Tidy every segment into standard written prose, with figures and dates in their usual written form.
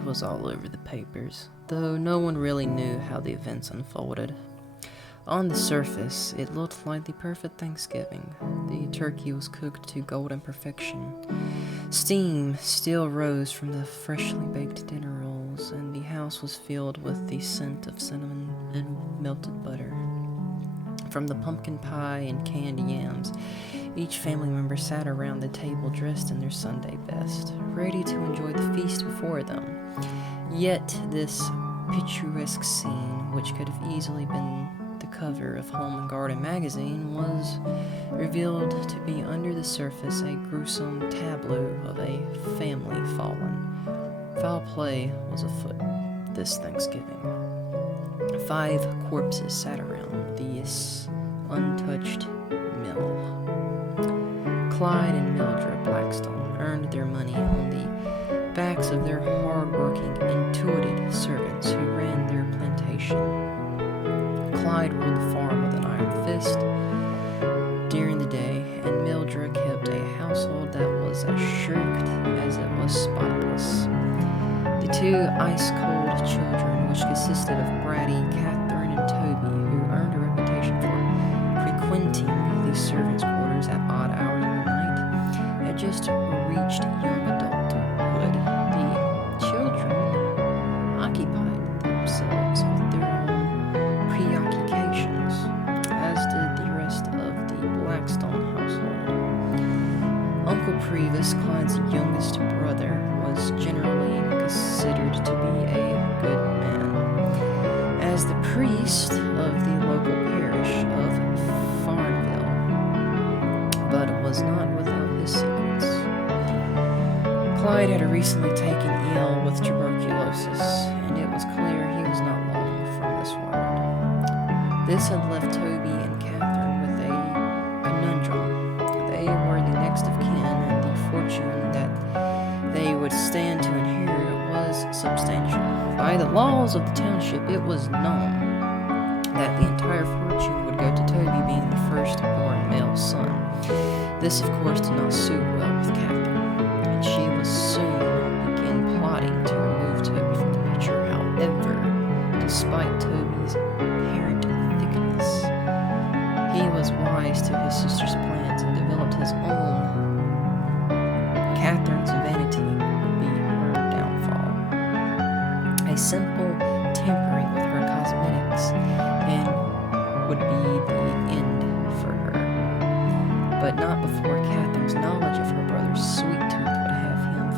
It was all over the papers, though no one really knew how the events unfolded. On the surface, it looked like the perfect Thanksgiving. The turkey was cooked to golden perfection. Steam still rose from the freshly baked dinner rolls, and the house was filled with the scent of cinnamon and melted butter. From the pumpkin pie and canned yams, each family member sat around the table dressed in their Sunday best, ready to enjoy the feast before them. Yet this picturesque scene, which could have easily been the cover of Home and Garden magazine, was revealed to be under the surface a gruesome tableau of a family fallen. Foul play was afoot this Thanksgiving. 5 corpses sat around this untouched meal. Clyde and Mildred Blackstone earned their money on the backs of their hard-working, intuitive servants who ran their plantation. Clyde ruled the farm with an iron fist during the day, and Mildred kept a household that was as shirked as it was spotless. The 2 ice-cold children, which consisted of bratty Catherine and Toby, who earned a reputation for frequenting the servants' quarters at odd hours of the night, had just reached young adulthood. The children occupied themselves with their own preoccupations, as did the rest of the Blackstone household. Uncle Previs, Clyde's youngest brother, was generally considered to be a good man. As the priest of the local parish of Farnville, but was not without his secrets. Clyde had recently taken ill with tuberculosis, and it was clear he was not long from this world. This had left Toby and Catherine with a conundrum. They were the next of kin, and the fortune that they would stand to inherit was substantial. By the laws of the township, it was known that the entire fortune would go to Toby, being the first-born male son. This, of course, did not suit well with Catherine, and she was soon begin plotting to remove Toby from the picture. However, despite Toby's apparent thickness, he was wise to his sister's plans and developed his own. Catherine's vanity would be her downfall. A simple tampering with her cosmetics and would be the end for her. But not before Catherine's knowledge of her brother's sweet tooth would have him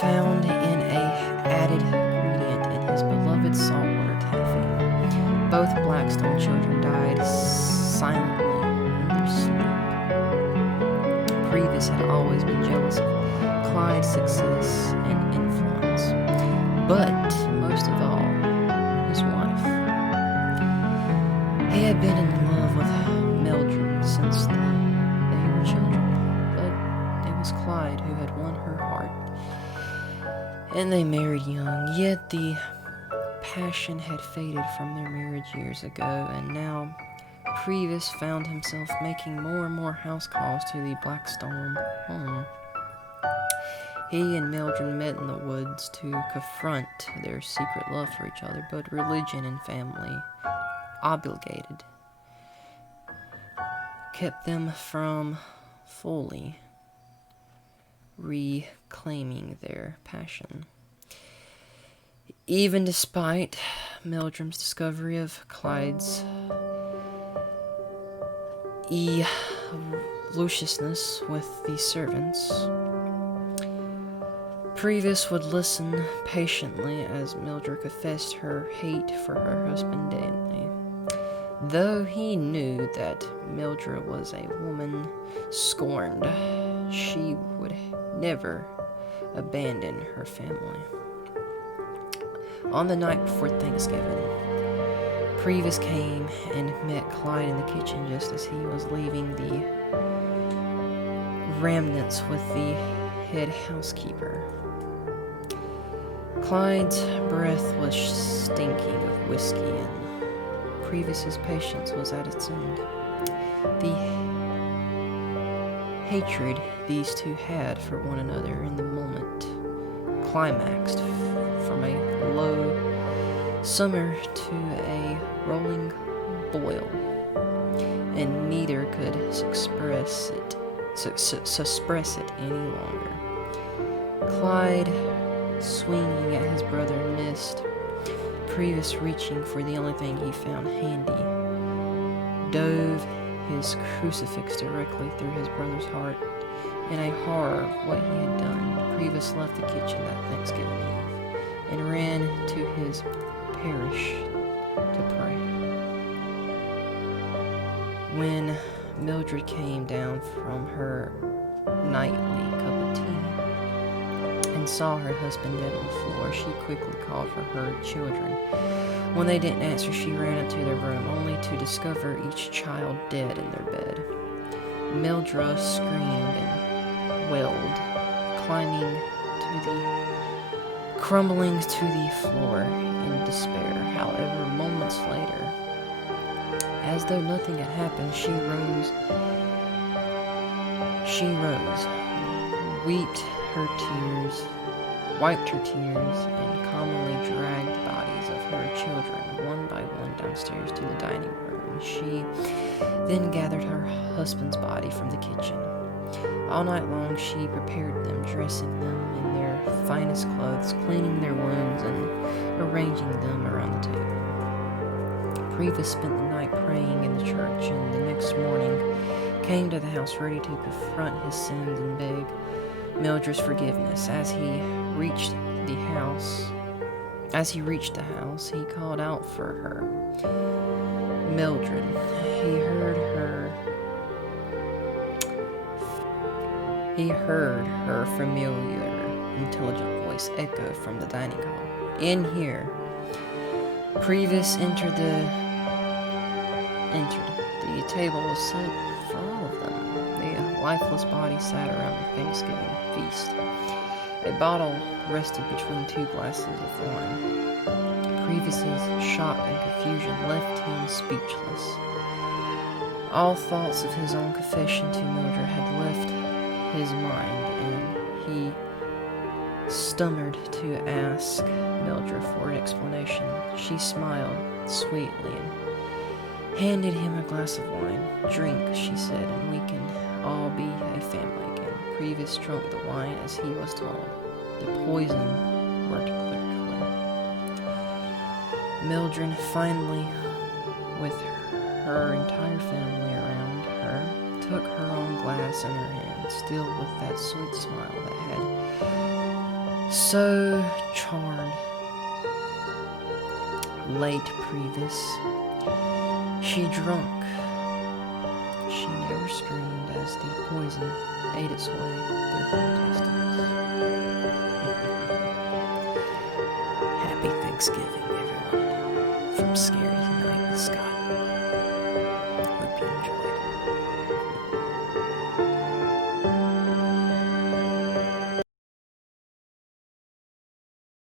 found in a added ingredient in his beloved saltwater taffy. Both Blackstone children died silently in their sleep. Previs had always been jealous of Clyde's success and influence, but most of all, his wife. He had been in love with Mildred since they were children, but it was Clyde who had won her heart, and they married young. Yet the passion had faded from their marriage years ago, and now Previs found himself making more and more house calls to the Blackstone home. He and Mildred met in the woods to confront their secret love for each other, but religion and family obligated kept them from fully reclaiming their passion. Even despite Mildred's discovery of Clyde's lusciousness with the servants, Previs would listen patiently as Mildred confessed her hate for her husband daily. Though he knew that Mildred was a woman scorned, she would never abandon her family. On the night before Thanksgiving, Previs came and met Clyde in the kitchen just as he was leaving the remnants with the head housekeeper. Clyde's breath was stinking of whiskey, and Previs's patience was at its end. The hatred these two had for one another in the moment climaxed from a low summer to a rolling boil, and neither could suppress it any longer. Clyde, swinging at his brother, missed. Previous, reaching for the only thing he found handy, dove his crucifix directly through his brother's heart. In a horror of what he had done, Previous left the kitchen that Thanksgiving Eve and ran to his parish to pray. When Mildred came down from her nightly cup of tea and saw her husband dead on the floor, she quickly called for her children. When they didn't answer, she ran into their room, only to discover each child dead in their bed. Mildred screamed and wailed, crumbling to the floor in despair. However, moments later, as though nothing had happened, she rose, wiped her tears, and calmly dragged the bodies of her children one by one downstairs to the dining room. She then gathered her husband's body from the kitchen. All night long she prepared them, dressing them in their finest clothes, cleaning their wounds, and arranging them around the table. Previous spent the night praying in the church, and the next morning came to the house ready to confront his sins and beg Mildred's forgiveness. As he reached the house, he called out for her. Mildred. He heard her familiar, intelligent voice echo from the dining hall. In here. Previous entered. The table was set for all of them. The lifeless body sat around the Thanksgiving feast. A bottle rested between two glasses of wine. Previous's shock and confusion left him speechless. All thoughts of his own confession to Mildred had left his mind, and he stammered to ask Mildred for an explanation. She smiled sweetly and handed him a glass of wine. Drink, she said, and we can all be a family again. Previous drank the wine as he was told. The poison worked quickly. Mildred finally, with her entire family around her, took her own glass in her hand, still with that sweet smile that had so charmed late Previous. She drank. She never screamed as the poison ate its way through her intestines. Happy Thanksgiving, everyone, from Scary Night in the Sky.